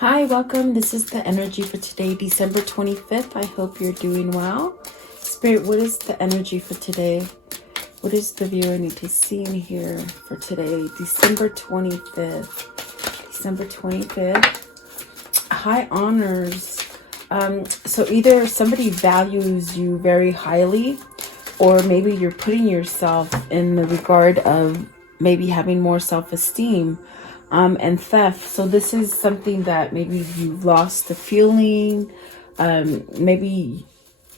Hi, welcome. This is the energy for today, December 25th. I hope you're doing well. Spirit, what is the energy for today? What is the viewer need to see in here for today, December 25th? December 25th. High honors. So either somebody values you very highly, or maybe you're putting yourself in the regard of maybe having more self-esteem. And theft. So this is something that maybe you've lost the feeling. Maybe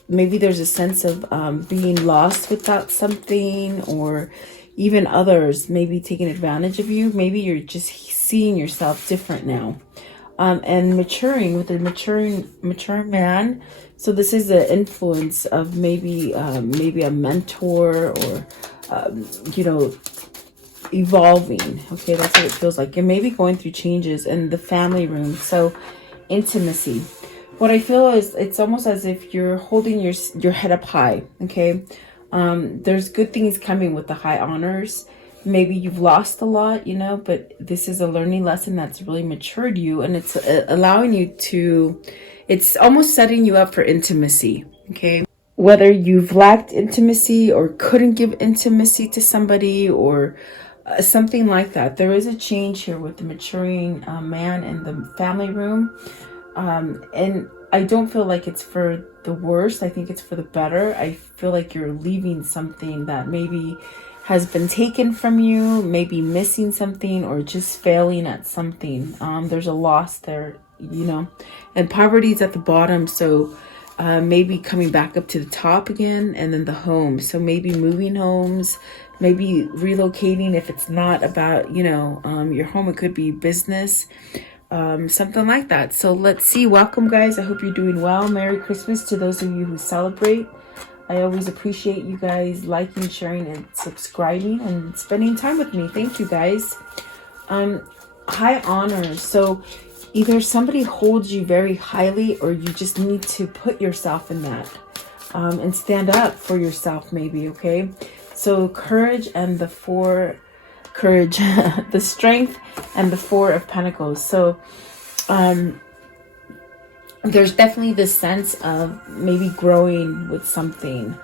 there's a sense of being lost without something, or even others maybe taking advantage of you. Maybe you're just seeing yourself different now. And maturing with a mature man. So this is an influence of maybe a mentor, or evolving. Okay, that's what it feels like. And maybe going through changes in the family room. So intimacy. What I feel is it's almost as if you're holding your head up high. Okay, there's good things coming with the high honors. Maybe you've lost a lot, but this is a learning lesson that's really matured you, and it's allowing you to, it's almost setting you up for intimacy. Okay, whether you've lacked intimacy or couldn't give intimacy to somebody, or something like that. There is a change here with the maturing man in the family room. And I don't feel like it's for the worse. I think it's for the better. I feel like you're leaving something that maybe has been taken from you, maybe missing something, or just failing at something. There's a loss there, and poverty's at the bottom. So maybe coming back up to the top again, and then the home. So maybe moving homes, maybe relocating if it's not about, your home. It could be business, something like that. So let's see. Welcome, guys. I hope you're doing well. Merry Christmas to those of you who celebrate. I always appreciate you guys liking, sharing, and subscribing, and spending time with me. Thank you, guys. High honors. So either somebody holds you very highly, or you just need to put yourself in that, and stand up for yourself, maybe. Okay, so courage and the the strength and the Four of Pentacles. So there's definitely this sense of maybe growing with something.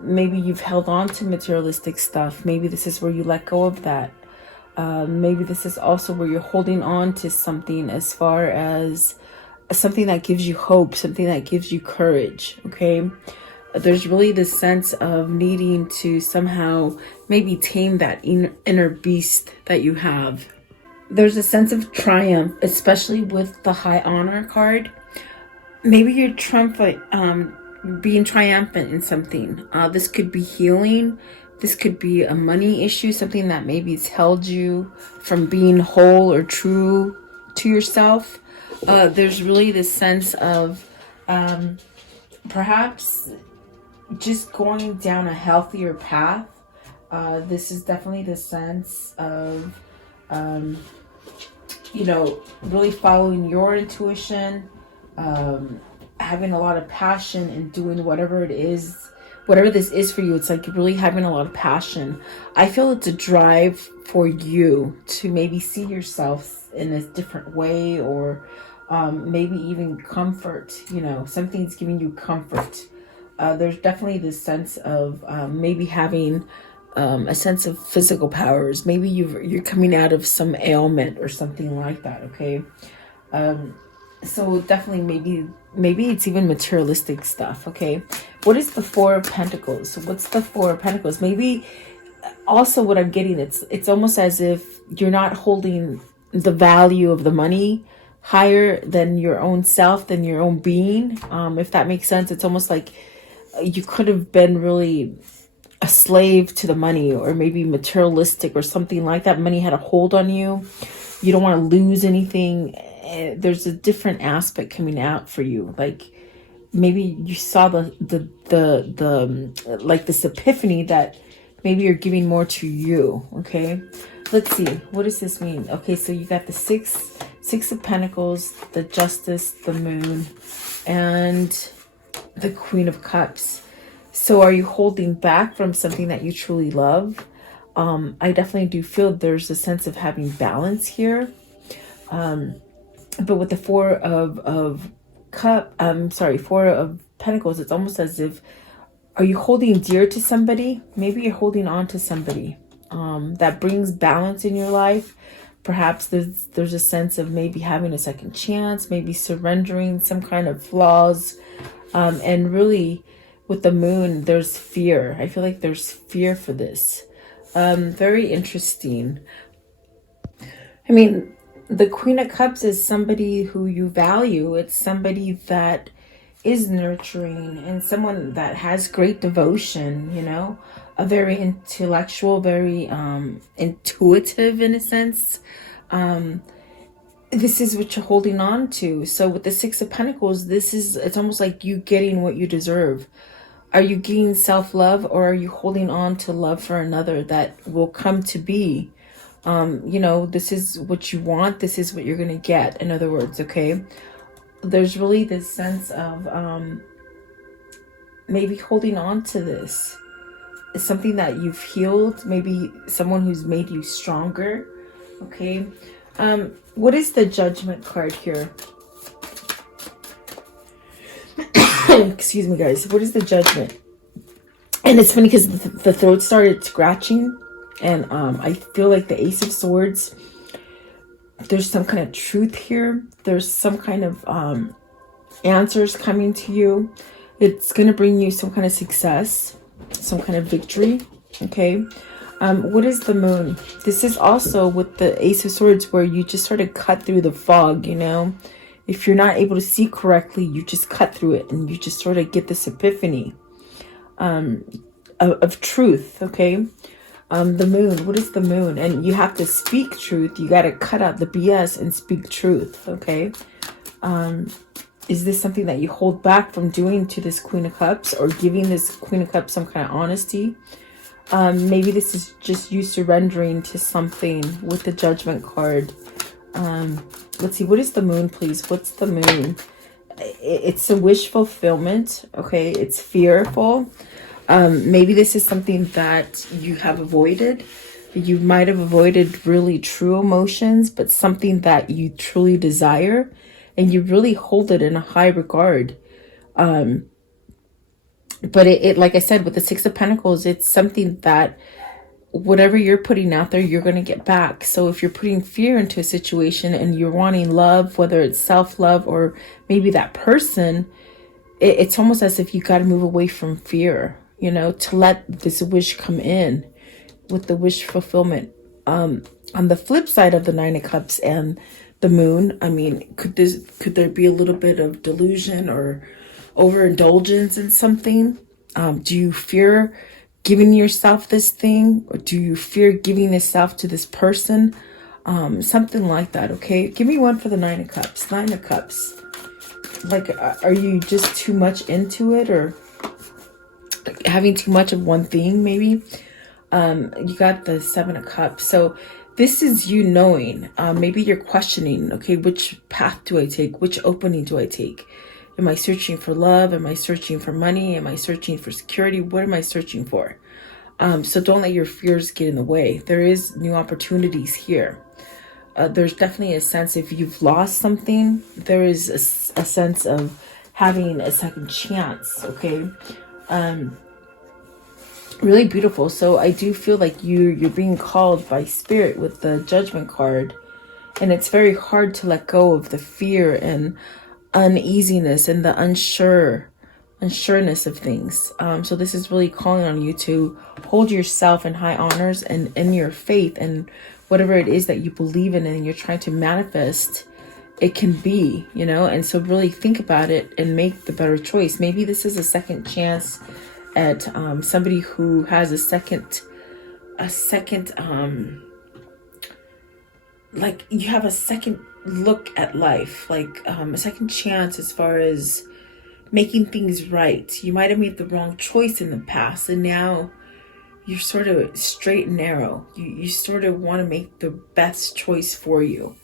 Maybe you've held on to materialistic stuff. Maybe this is where you let go of that. Maybe this is also where you're holding on to something, as far as something that gives you hope, something that gives you courage. Okay, there's really this sense of needing to somehow maybe tame that inner beast that you have. There's a sense of triumph, especially with the high honor card. Maybe you're being triumphant in something. This could be healing. This could be a money issue, something that maybe has held you from being whole or true to yourself. There's really this sense of perhaps just going down a healthier path. This is definitely the sense of, really following your intuition, having a lot of passion in doing whatever this is for you. It's like really having a lot of passion. I feel it's a drive for you to maybe see yourself in a different way, or maybe even comfort. Something's giving you comfort. There's definitely this sense of maybe having a sense of physical powers. Maybe you're coming out of some ailment or something like that. Okay, so definitely maybe it's even materialistic stuff. Okay, what is the Four of Pentacles? So what's the Four of Pentacles? Maybe also what I'm getting, it's almost as if you're not holding the value of the money higher than your own self, than your own being. If that makes sense. It's almost like you could have been really a slave to the money, or maybe materialistic or something like that. Money had a hold on you. You don't want to lose anything. There's a different aspect coming out for you. Like maybe you saw the like this epiphany that maybe you're giving more to you. Okay, let's see, what does this mean? Okay, so you got the six of Pentacles, the Justice, the Moon, and the Queen of Cups. So are you holding back from something that you truly love? I definitely do feel there's a sense of having balance here. But with the four of pentacles, it's almost as if, are you holding dear to somebody? Maybe you're holding on to somebody that brings balance in your life. Perhaps there's a sense of maybe having a second chance, maybe surrendering some kind of flaws. And really, with the moon, there's fear. I feel like there's fear for this. Very interesting. I mean, the Queen of Cups is somebody who you value. It's somebody that is nurturing and someone that has great devotion, you know, a very intellectual, very intuitive in a sense. This is what you're holding on to. So with the Six of Pentacles, it's almost like you getting what you deserve. Are you getting self-love, or are you holding on to love for another that will come to be? You know, this is what you want. This is what you're going to get. In other words, okay? There's really this sense of maybe holding on to this. It's something that you've healed. Maybe someone who's made you stronger. Okay? What is the Judgment card here? Excuse me, guys. What is the Judgment? And it's funny because the throat started scratching. And I feel like the Ace of Swords, there's some kind of truth here. There's some kind of answers coming to you. It's going to bring you some kind of success, some kind of victory. Okay. What is the Moon? This is also with the Ace of Swords where you just sort of cut through the fog, you know. If you're not able to see correctly, you just cut through it and you just sort of get this epiphany of truth. Okay. The Moon, what is the Moon? And you have to speak truth. You got to cut out the BS and speak truth. Okay. Is this something that you hold back from doing to this Queen of Cups, or giving this Queen of Cups some kind of honesty? Maybe this is just you surrendering to something with the Judgment card. Let's see. What is the Moon, please? What's the Moon? It's a wish fulfillment. Okay. It's fearful. Maybe this is something that you have avoided. You might have avoided really true emotions, but something that you truly desire and you really hold it in a high regard. But it like I said, with the Six of Pentacles, it's something that whatever you're putting out there, you're going to get back. So if you're putting fear into a situation and you're wanting love, whether it's self-love or maybe that person, it's almost as if you got to move away from fear, you know, to let this wish come in with the wish fulfillment. On the flip side of the Nine of Cups and the Moon, I mean, could there be a little bit of delusion or overindulgence in something? Do you fear giving yourself this thing, or do you fear giving yourself to this person? Something like that. Okay, give me one for the Nine of Cups. Nine of Cups. Like, are you just too much into it, or having too much of one thing? Maybe. You got the Seven of Cups. So this is you knowing. Maybe you're questioning, okay, which path do I take? Which opening do I take? Am I searching for love? Am I searching for money? Am I searching for security? What am I searching for? So don't let your fears get in the way. There is new opportunities here. There's definitely a sense, if you've lost something, there is a sense of having a second chance, okay? Really beautiful. So I do feel like you're being called by Spirit with the Judgment card. And it's very hard to let go of the fear and uneasiness and the unsureness of things. So this is really calling on you to hold yourself in high honors and in your faith, and whatever it is that you believe in and you're trying to manifest, it can be, you know. And so really think about it and make the better choice. Maybe this is a second chance at somebody who has a second like you have a second look at life, like a second chance as far as making things right. You might have made the wrong choice in the past, and now you're sort of straight and narrow. You sort of want to make the best choice for you.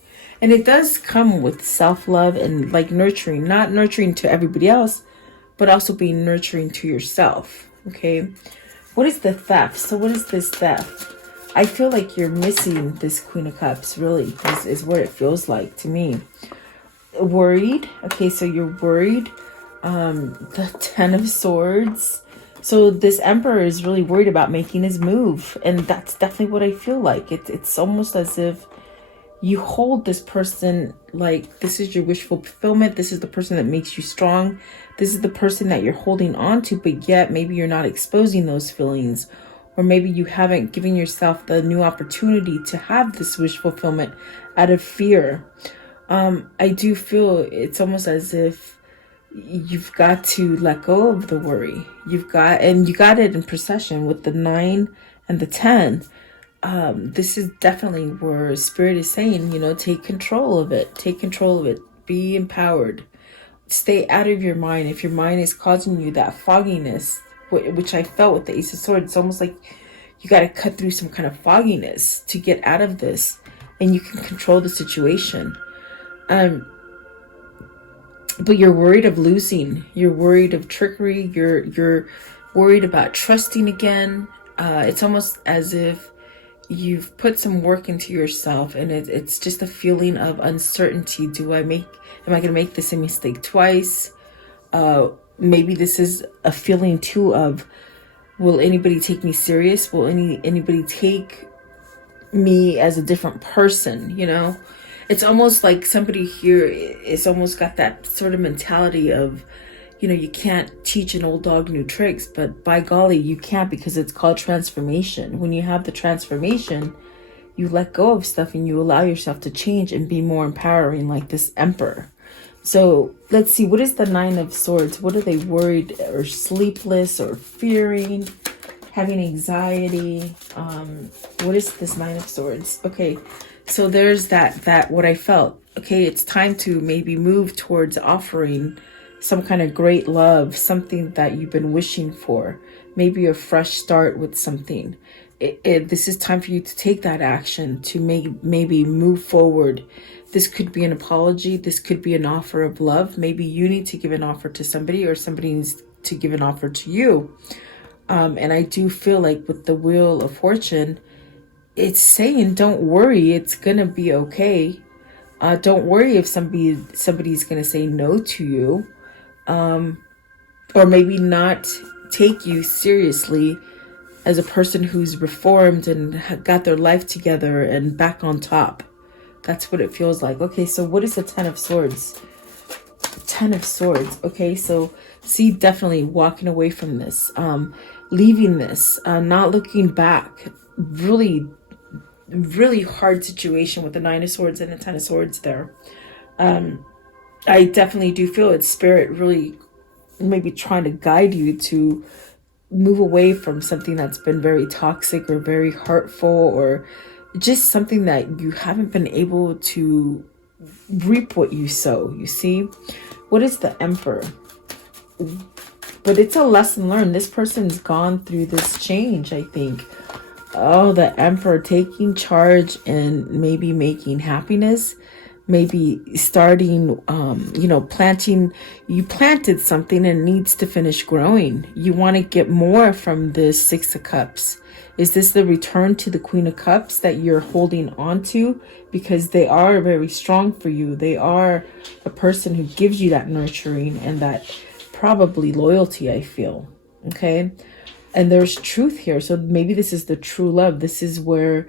And it does come with self-love and like nurturing, not nurturing to everybody else, but also being nurturing to yourself. Okay. What is the theft? So what is this theft? I feel like you're missing this Queen of Cups, really, is what it feels like to me. worried. Okay, so you're worried. The Ten of Swords. So this emperor is really worried about making his move, and that's definitely what I feel like. It's almost as if you hold this person like this is your wish fulfillment. This is the person that makes you strong. This is the person that you're holding on to, but yet maybe you're not exposing those feelings, or maybe you haven't given yourself the new opportunity to have this wish fulfillment out of fear. I do feel it's almost as if you've got to let go of the worry. You got it in procession with the 9 and the 10. This is definitely where Spirit is saying, take control of it. Take control of it. Be empowered. Stay out of your mind. If your mind is causing you that fogginess, which I felt with the Ace of Swords, it's almost like you got to cut through some kind of fogginess to get out of this, and you can control the situation. But you're worried of losing. You're worried of trickery. You're worried about trusting again. It's almost as if you've put some work into yourself, and it's just a feeling of uncertainty. Am I going to make the same mistake twice? Maybe this is a feeling too of, will anybody take me serious? Will anybody take me as a different person? It's almost like somebody here is almost got that sort of mentality of, you can't teach an old dog new tricks, but by golly, you can't, because it's called transformation. When you have the transformation, you let go of stuff and you allow yourself to change and be more empowering, like this emperor. So let's see, what is the 9 of Swords? What are they worried or sleepless or fearing, having anxiety? What is this 9 of Swords? Okay, so there's that what I felt. Okay, it's time to maybe move towards offering some kind of great love, something that you've been wishing for, maybe a fresh start with something. This is time for you to take that action, to maybe move forward. This could be an apology. This could be an offer of love. Maybe you need to give an offer to somebody, or somebody needs to give an offer to you. And I do feel like with the Wheel of Fortune, it's saying, don't worry, it's going to be okay. Don't worry if somebody's going to say no to you. Or maybe not take you seriously as a person who's reformed and got their life together and back on top. That's what it feels like. Okay, so what is the 10 of Swords? 10 of Swords. Okay, so see, definitely walking away from this, leaving this, not looking back. Really, really hard situation with the 9 of Swords and the 10 of Swords there. I definitely do feel it's Spirit really maybe trying to guide you to move away from something that's been very toxic or very hurtful, or just something that you haven't been able to reap what you sow. You see, what is the Emperor? But it's a lesson learned. This person's gone through this change, I think. Oh, the Emperor taking charge and maybe making happiness. Maybe starting, planting. You planted something and it needs to finish growing. You want to get more from this 6 of Cups. Is this the return to the Queen of Cups that you're holding on to? Because they are very strong for you. They are a person who gives you that nurturing and that probably loyalty, I feel. Okay. And there's truth here. So maybe this is the true love. This is where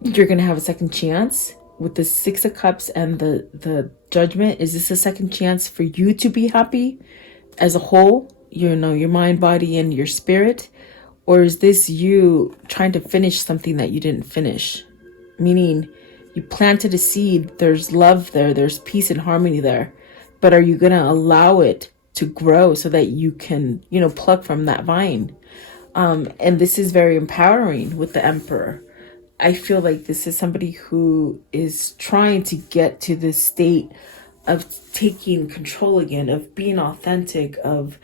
you're going to have a second chance. With the 6 of Cups and the Judgment, is this a second chance for you to be happy as a whole? Your mind, body, and your spirit? Or is this you trying to finish something that you didn't finish? Meaning, you planted a seed, there's love there, there's peace and harmony there. But are you going to allow it to grow so that you can, pluck from that vine? And this is very empowering with the Emperor. I feel like this is somebody who is trying to get to this state of taking control again, of being authentic, of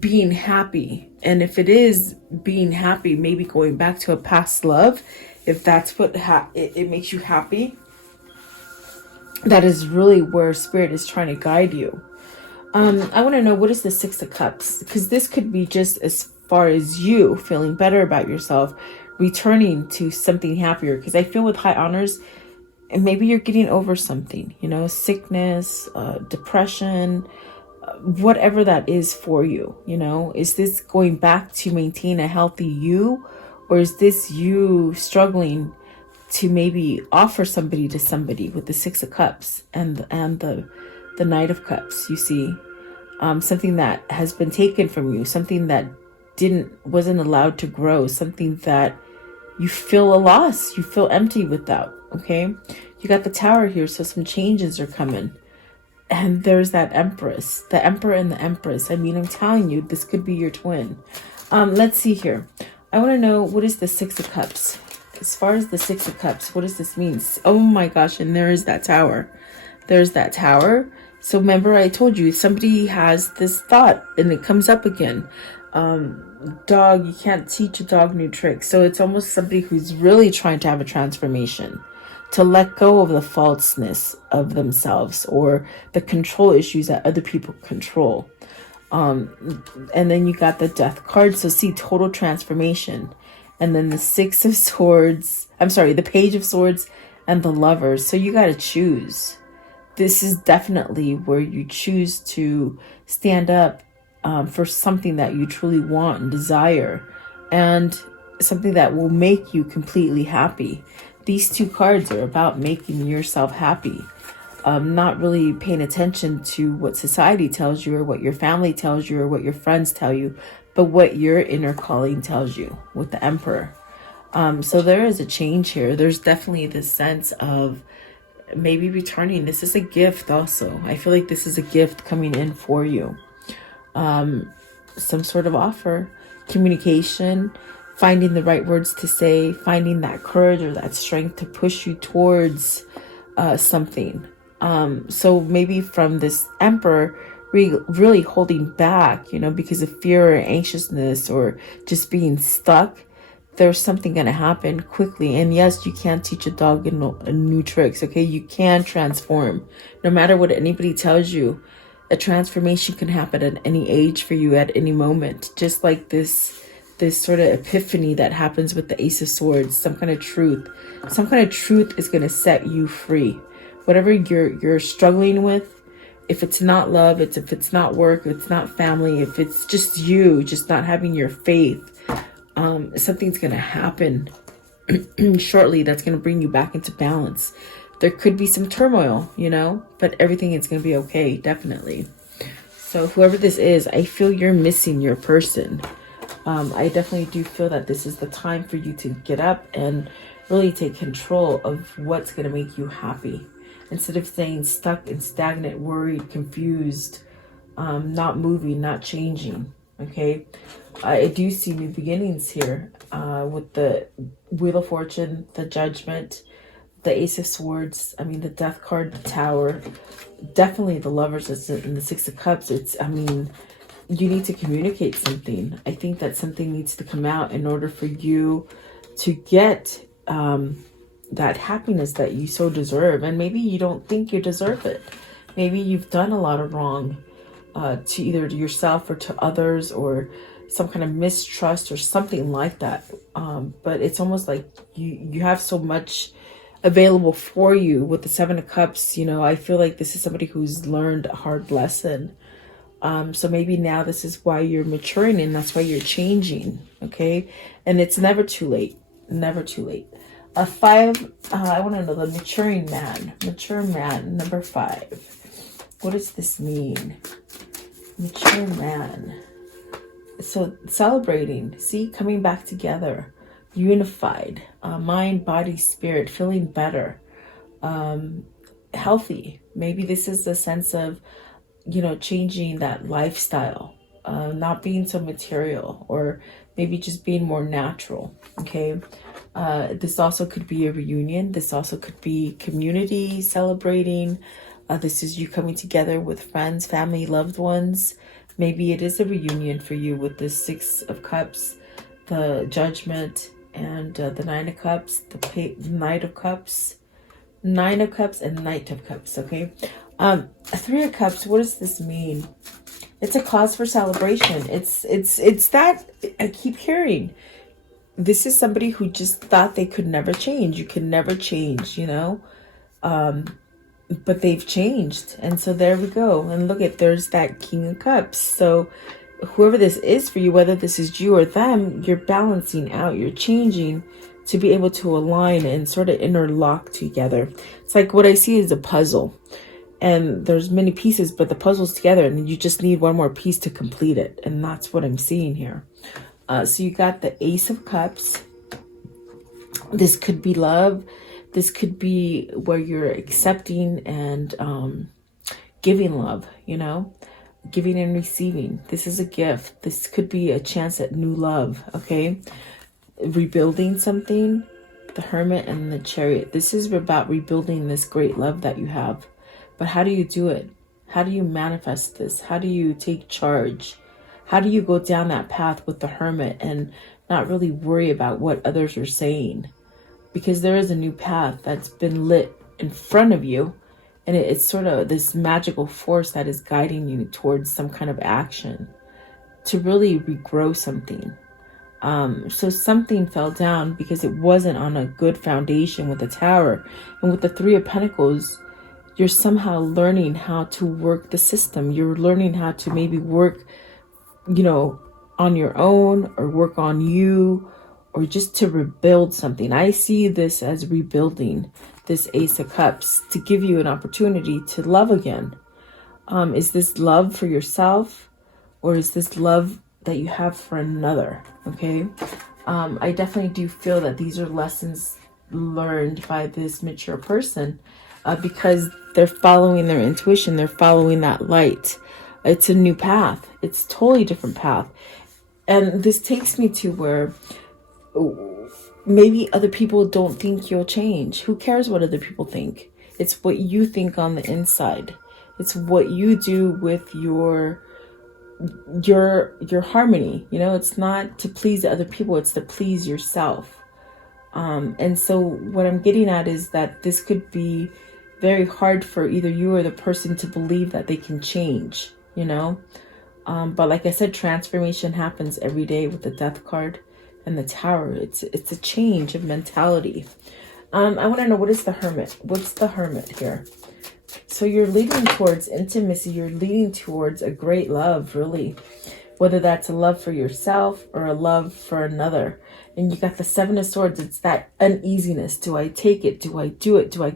being happy. And if it is being happy, maybe going back to a past love, if that's what it makes you happy, that is really where Spirit is trying to guide you. I want to know, what is the 6 of Cups? Because this could be just as far as you feeling better about yourself, returning to something happier. Because I feel with High Honors, And maybe you're getting over something, you know, sickness, depression, whatever that is for you, you know. Is this going back to maintain a healthy you, or is this you struggling to maybe offer somebody to somebody with the Six of Cups and the Knight of Cups? You see, something that has been taken from you, something that wasn't allowed to grow, something that you feel a loss, you feel empty without. Okay, you got the Tower here, so some changes are coming. And there's that Empress, the Emperor and the Empress. I mean, I'm telling you, this could be your twin. Let's see here. I want to know, what is the Six of Cups? As far as the Six of Cups, what does this mean? Oh my gosh, and there is that Tower. There's that Tower. So remember, I told you, somebody has this thought, and it comes up again. Dog, you can't teach a dog new tricks. So it's almost somebody who's really trying to have a transformation, to let go of the falseness of themselves or the control issues that other people control. And then you got the Death card. So see, total transformation. And then the Six of Swords. I'm sorry, the Page of Swords and the Lovers. So you got to choose. This is definitely where you choose to stand up for something that you truly want and desire, and something that will make you completely happy. These two cards are about making yourself happy, not really paying attention to what society tells you or what your family tells you or what your friends tell you, but what your inner calling tells you with the Emperor. So there is a change here. There's definitely this sense of maybe returning. This is a gift also. I feel like this is a gift coming in for you. Some sort of offer, communication, finding the right words to say, finding that courage or that strength to push you towards something. So maybe from this Emperor, really holding back, you know, because of fear or anxiousness or just being stuck, there's something going to happen quickly. And yes, you can't teach a dog a new tricks, okay? You can transform. No matter what anybody tells you, a transformation can happen at any age for you at any moment. Just like this sort of epiphany that happens with the Ace of Swords, some kind of truth is going to set you free. Whatever you're struggling with, if it's not love, if it's not work, if it's not family, if it's just you, just not having your faith, something's going to happen shortly that's going to bring you back into balance. There could be some turmoil, you know, but everything is going to be okay, definitely. So whoever this is, I feel you're missing your person. I definitely do feel that this is the time for you to get up and really take control of what's going to make you happy. Instead of staying stuck and stagnant, worried, confused, not moving, not changing, okay? I do see new beginnings here with the Wheel of Fortune, the Judgment, the Ace of Swords, I mean, the Death card, the Tower, definitely the Lovers and the Six of Cups. You need to communicate something. I think that something needs to come out in order for you to get that happiness that you so deserve. And maybe you don't think you deserve it. Maybe you've done a lot of wrong to either yourself or to others, or some kind of mistrust or something like that. But it's almost like you have so much available for you with the Seven of Cups. You know, I feel like this is somebody who's learned a hard lesson. So maybe now this is why you're maturing, and that's why you're changing. Okay. And it's never too late. Never too late. I want to know the maturing man. Mature man, number 5. What does this mean? Mature man. So celebrating, see, coming back together, unified, mind, body, spirit, feeling better, healthy. Maybe this is a sense of, you know, changing that lifestyle, not being so material, or maybe just being more natural. Okay. This also could be a reunion. This also could be community celebrating. This is you coming together with friends, family, loved ones. Maybe it is a reunion for you with the Six of Cups, the Judgment, and the Nine of Cups, the Knight of Cups, Nine of Cups, and Knight of Cups. Okay. Three of Cups. What does this mean? It's a cause for celebration. It's that I keep hearing. This is somebody who just thought they could never change. You can never change, you know. But they've changed. And so there we go. And look at, there's that King of Cups. So whoever this is for you, whether this is you or them, you're balancing out, you're changing to be able to align and sort of interlock together. It's like what I see is a puzzle, and there's many pieces, but the puzzle's together and you just need one more piece to complete it. And that's what I'm seeing here. So you got the Ace of Cups. This could be love. This could be where you're accepting and giving love, you know, giving and receiving. This is a gift. This could be a chance at new love, okay? Rebuilding something, the Hermit and the Chariot. This is about rebuilding this great love that you have. But how do you do it? How do you manifest this? How do you take charge? How do you go down that path with the Hermit and not really worry about what others are saying? Because there is a new path that's been lit in front of you, and it's sort of this magical force that is guiding you towards some kind of action to really regrow something. So something fell down because it wasn't on a good foundation with the Tower. And with the Three of Pentacles, you're somehow learning how to work the system. You're learning how to maybe work, you know, on your own, or work on you, or just to rebuild something. I see this as rebuilding, this Ace of Cups, to give you an opportunity to love again. Is this love for yourself, or is this love that you have for another? Okay. I definitely do feel that these are lessons learned by this mature person, because they're following their intuition. They're following that light. It's a new path. It's a totally different path. And this takes me to where maybe other people don't think you'll change. Who cares what other people think? It's what you think on the inside. It's what you do with your harmony. You know, it's not to please other people, it's to please yourself. And so what I'm getting at is that this could be very hard for either you or the person to believe that they can change, you know. But like I said, transformation happens every day with the Death card and the Tower. It's a change of mentality. I want to know, what is the Hermit? What's the Hermit here? So you're leading towards intimacy. You're leading towards a great love, really. Whether that's a love for yourself or a love for another. And you got the Seven of Swords. It's that uneasiness. Do I take it? Do I do it? Do I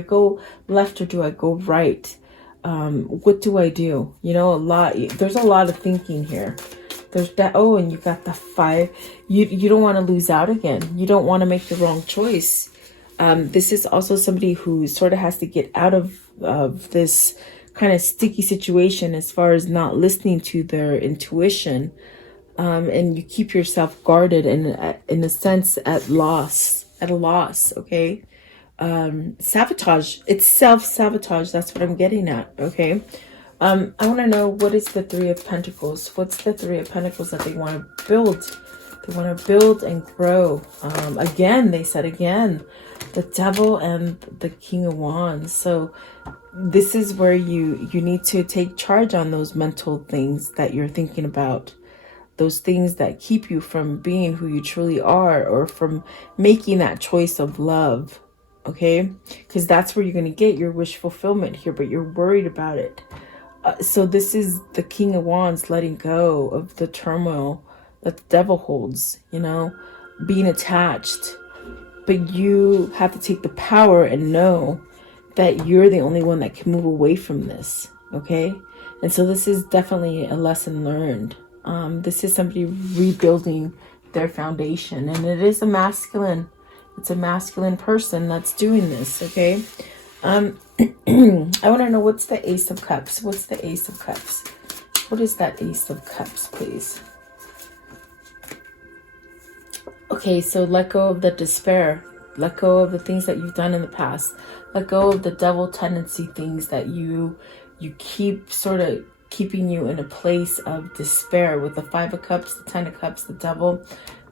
go left or do I go right? What do I do? You know, there's a lot of thinking here. There's that. Oh, and you got the Five. You don't want to lose out again. You don't want to make the wrong choice. This is also somebody who sort of has to get out of this kind of sticky situation as far as not listening to their intuition. And you keep yourself guarded and in a sense at a loss, okay? Sabotage. It's self-sabotage. That's what I'm getting at, okay? I want to know, what is the Three of Pentacles? What's the Three of Pentacles that they want to build? They want to build and grow. Again, they said again, the Devil and the King of Wands. So this is where you need to take charge on those mental things that you're thinking about. Those things that keep you from being who you truly are, or from making that choice of love. Okay? Because that's where you're going to get your wish fulfillment here, but you're worried about it. So this is the King of Wands letting go of the turmoil that the Devil holds, you know, being attached. But you have to take the power and know that you're the only one that can move away from this, okay? And so this is definitely a lesson learned. This is somebody rebuilding their foundation, and it is a masculine. It's a masculine person that's doing this, okay? I want to know, what's the Ace of Cups? What's the Ace of Cups? What is that Ace of Cups, please? Okay, so let go of the despair. Let go of the things that you've done in the past. Let go of the devil tendency things that you keep sort of keeping you in a place of despair with the Five of Cups, the Ten of Cups, the Devil.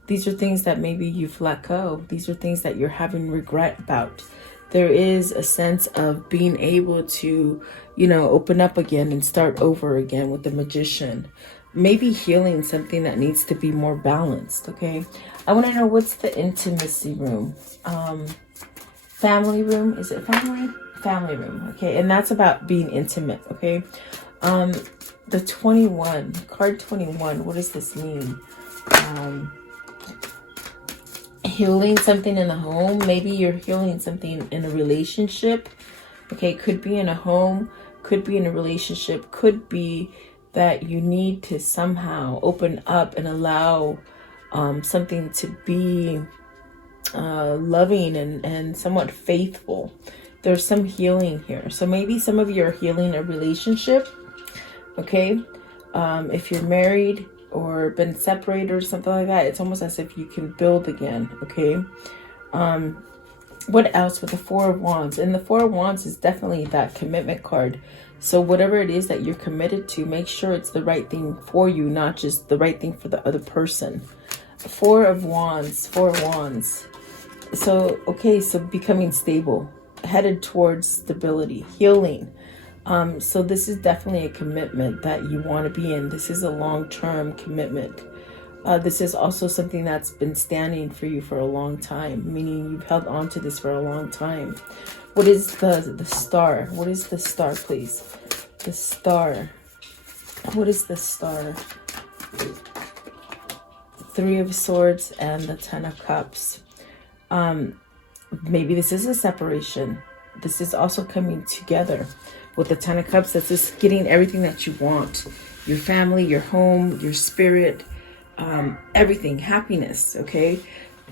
These are things that maybe you've let go. These are things that you're having regret about. There is a sense of being able to, you know, open up again and start over again with the Magician. Maybe healing something that needs to be more balanced, okay? I want to know, what's the intimacy room? family room. Is it family room? Okay, and that's about being intimate. Okay, the 21 card 21, what does this mean? Healing something in the home. Maybe you're healing something in a relationship. Okay, could be in a home, could be in a relationship, could be that you need to somehow open up and allow something to be loving and somewhat faithful. There's some healing here. So maybe some of you are healing a relationship. Okay, if you're married or been separated or something like that, it's almost as if you can build again. Okay, what else with the Four of Wands? And the Four of Wands is definitely that commitment card. So whatever it is that you're committed to, make sure it's the right thing for you, not just the right thing for the other person. Four of Wands. So, okay, so becoming stable, headed towards stability, healing. So this is definitely a commitment that you want to be in. This is a long-term commitment. This is also something that's been standing for you for a long time, meaning you've held on to this for a long time. What is the star? What is the star, please? The star. What is the star? Three of Swords and the Ten of Cups. Maybe this is a separation. This is also coming together. With the Ten of Cups, that's just getting everything that you want. Your family, your home, your spirit, everything, happiness, okay?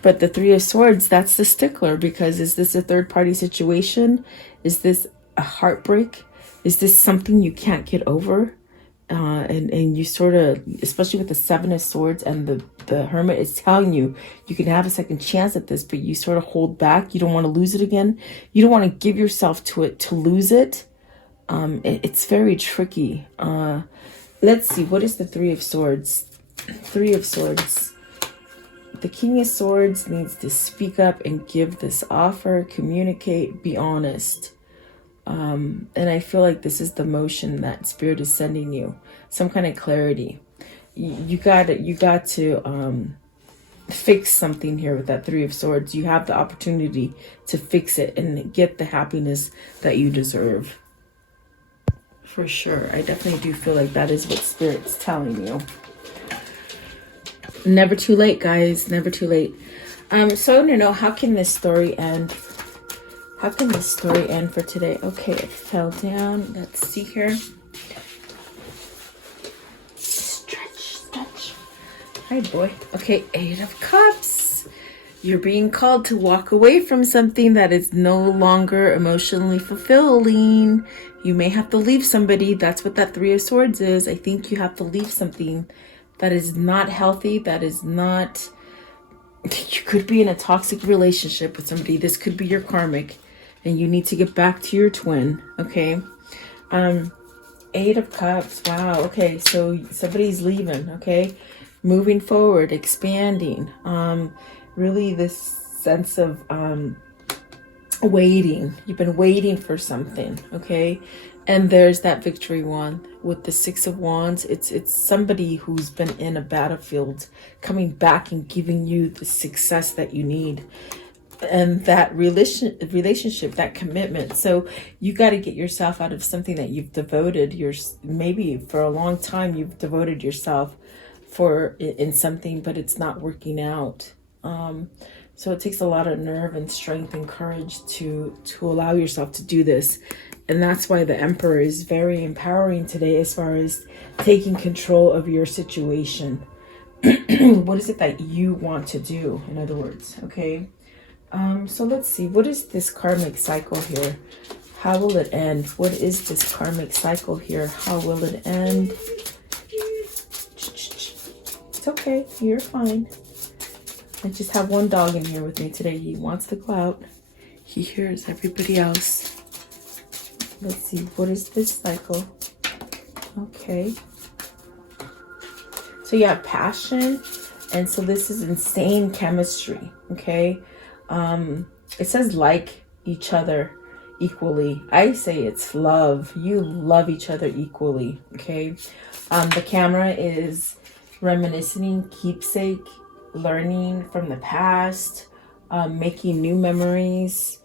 But the Three of Swords, that's the stickler, because is this a third-party situation? Is this a heartbreak? Is this something you can't get over? And you sort of, especially with the Seven of Swords and the Hermit, it's telling you you can have a second chance at this, but you sort of hold back. You don't want to lose it again. You don't want to give yourself to it to lose it. It's very tricky. Let's see, what is the Three of Swords? Three of Swords. The King of Swords needs to speak up and give this offer, communicate, be honest. And I feel like this is the motion that Spirit is sending you. Some kind of clarity. You got to fix something here with that Three of Swords. You have the opportunity to fix it and get the happiness that you deserve. For sure. I definitely do feel like that is what Spirit's telling you. Never too late, guys. Never too late. So I want to know, how can this story end? How can this story end for today? Okay, it fell down. Let's see here. Stretch. Hi, boy. Okay, Eight of Cups. You're being called to walk away from something that is no longer emotionally fulfilling. You may have to leave somebody. That's what that Three of Swords is. I think you have to leave something that is not healthy, that is not... You could be in a toxic relationship with somebody. This could be your karmic, and you need to get back to your twin, okay? Eight of Cups. Wow, okay, so somebody's leaving, okay? Moving forward, expanding. Really this sense of waiting. You've been waiting for something, okay? And there's that victory wand with the Six of Wands. It's somebody who's been in a battlefield coming back and giving you the success that you need. And that relationship, that commitment. So you got to get yourself out of something that you've devoted maybe for a long time. You've devoted yourself in something, but it's not working out. So it takes a lot of nerve and strength and courage to allow yourself to do this. And that's why the Emperor is very empowering today as far as taking control of your situation. What is it that you want to do, in other words, okay? So let's see. What is this karmic cycle here? How will it end? What is this karmic cycle here? How will it end? It's okay. You're fine. I just have one dog in here with me today. He wants to go out. He hears everybody else. Let's see. What is this cycle? Okay. So you have passion. And so this is insane chemistry. Okay. It says like each other equally. I say it's love. You love each other equally. Okay. The camera is reminiscing, keepsake, learning from the past, making new memories.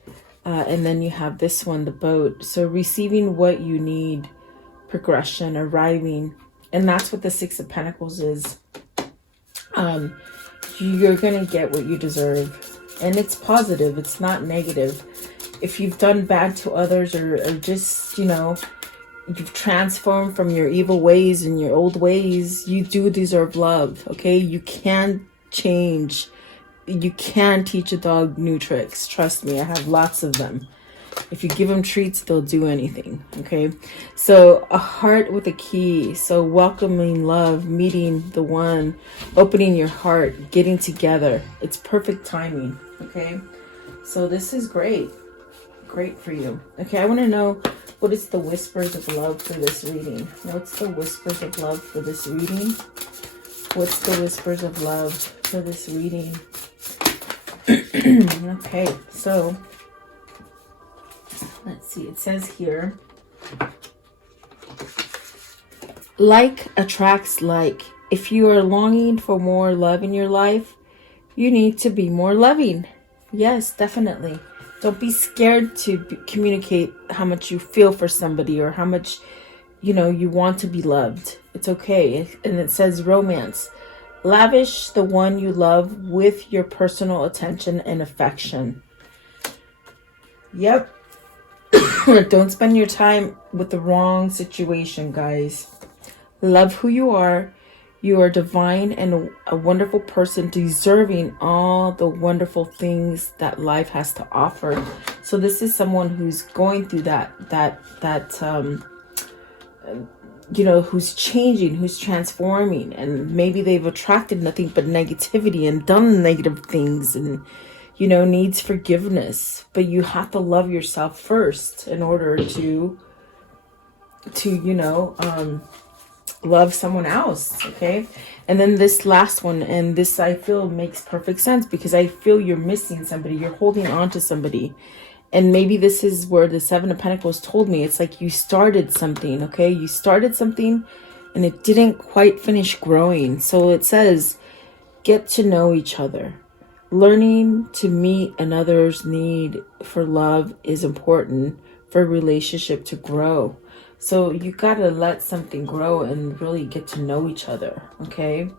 And then you have this one, the boat. So receiving what you need, progression, arriving. And that's what the Six of Pentacles is. You're going to get what you deserve. And it's positive. It's not negative. If you've done bad to others or just, you know, you've transformed from your evil ways and your old ways, you do deserve love, okay? You can change. You can teach a dog new tricks. Trust me, I have lots of them. If you give them treats, they'll do anything, okay? So a heart with a key. So welcoming love, meeting the one, opening your heart, getting together. It's perfect timing, okay? So this is great. Great for you. Okay, I want to know, what is the whispers of love for this reading? What's the whispers of love for this reading? What's the whispers of love for this reading? Okay, so let's see. It says here, like attracts like. If you are longing for more love in your life, you need to be more loving. Yes, definitely. Don't be scared to communicate how much you feel for somebody or how much, you know, you want to be loved. It's okay. And it says romance. Lavish the one you love with your personal attention and affection. Yep. Don't spend your time with the wrong situation, guys. Love who you are. You are divine and a wonderful person, deserving all the wonderful things that life has to offer. So this is someone who's going through that you know, who's changing, who's transforming, and maybe they've attracted nothing but negativity and done negative things and, you know, needs forgiveness. But you have to love yourself first in order to you know, love someone else, okay? And then this last one, and this I feel makes perfect sense, because I feel you're missing somebody, you're holding on to somebody. And maybe this is where the Seven of Pentacles told me. It's like you started something, okay? You started something and it didn't quite finish growing. So it says, get to know each other. Learning to meet another's need for love is important for a relationship to grow. So you got to let something grow and really get to know each other, okay?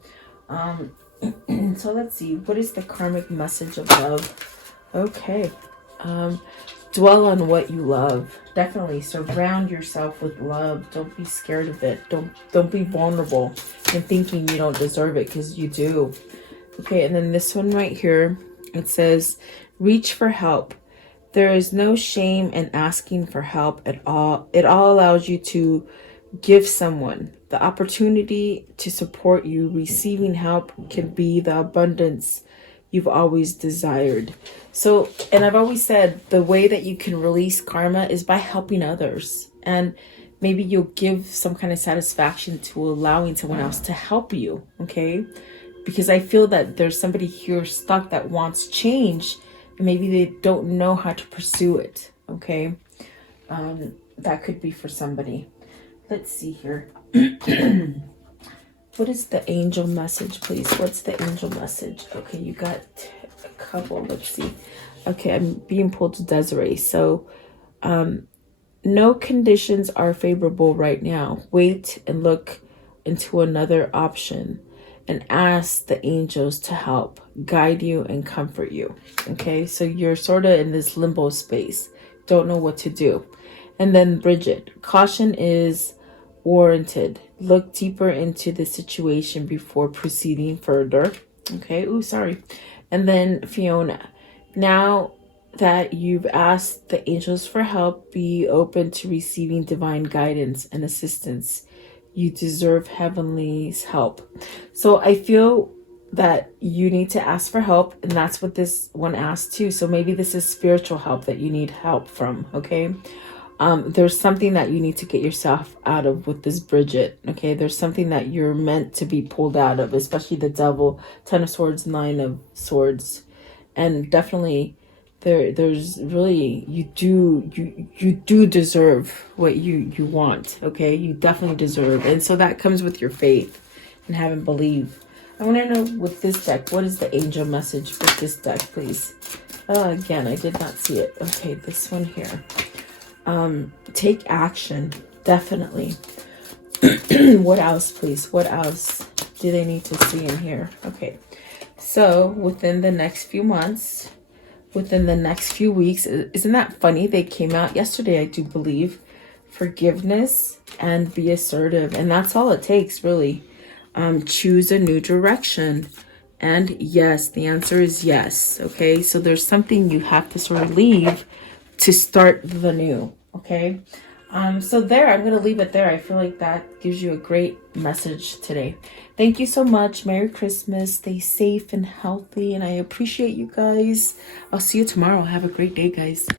So let's see. What is the karmic message of love? Okay. Dwell on what you love. Definitely surround yourself with love. Don't be scared of it. Don't be vulnerable and thinking you don't deserve it, because you do. Okay, and then this one right here, it says, reach for help. There is no shame in asking for help at all. It all allows you to give someone the opportunity to support you. Receiving help can be the abundance you've always desired. So, and I've always said the way that you can release karma is by helping others. And maybe you'll give some kind of satisfaction to allowing someone else to help you, okay? Because I feel that there's somebody here stuck that wants change, and maybe they don't know how to pursue it, okay? That could be for somebody. Let's see here. What is the angel message, please? What's the angel message? Okay, you got a couple. Let's see. Okay, I'm being pulled to Desiree. So, no conditions are favorable right now. Wait and look into another option and ask the angels to help, guide you, and comfort you. Okay, so you're sort of in this limbo space. Don't know what to do. And then Bridget, caution is warranted. Look deeper into the situation before proceeding further. Okay, ooh, sorry. And then Fiona, now that you've asked the angels for help, be open to receiving divine guidance and assistance. You deserve heavenly's help. So I feel that you need to ask for help, and that's what this one asked too. So maybe this is spiritual help that you need help from, okay? There's something that you need to get yourself out of with this Bridget, okay? There's something that you're meant to be pulled out of, especially the Devil, Ten of Swords, Nine of Swords. And definitely there's really, you do deserve what you want, okay? You definitely deserve. And so that comes with your faith and having belief. I want to know with this deck, what is the angel message with this deck, please? Again, I did not see it. Okay, this one here. Take action, definitely. What else, please? What else do they need to see in here? Okay, so within the next few months, within the next few weeks, isn't that funny? They came out yesterday, I do believe. Forgiveness and be assertive, and that's all it takes, really. Choose a new direction. And yes, the answer is yes. Okay, so there's something you have to sort of leave to start the new. Okay, so there, I'm gonna leave it there. I feel like that gives you a great message today. Thank you so much. Merry Christmas. Stay safe and healthy, and I appreciate you guys. I'll see you tomorrow. Have a great day, guys.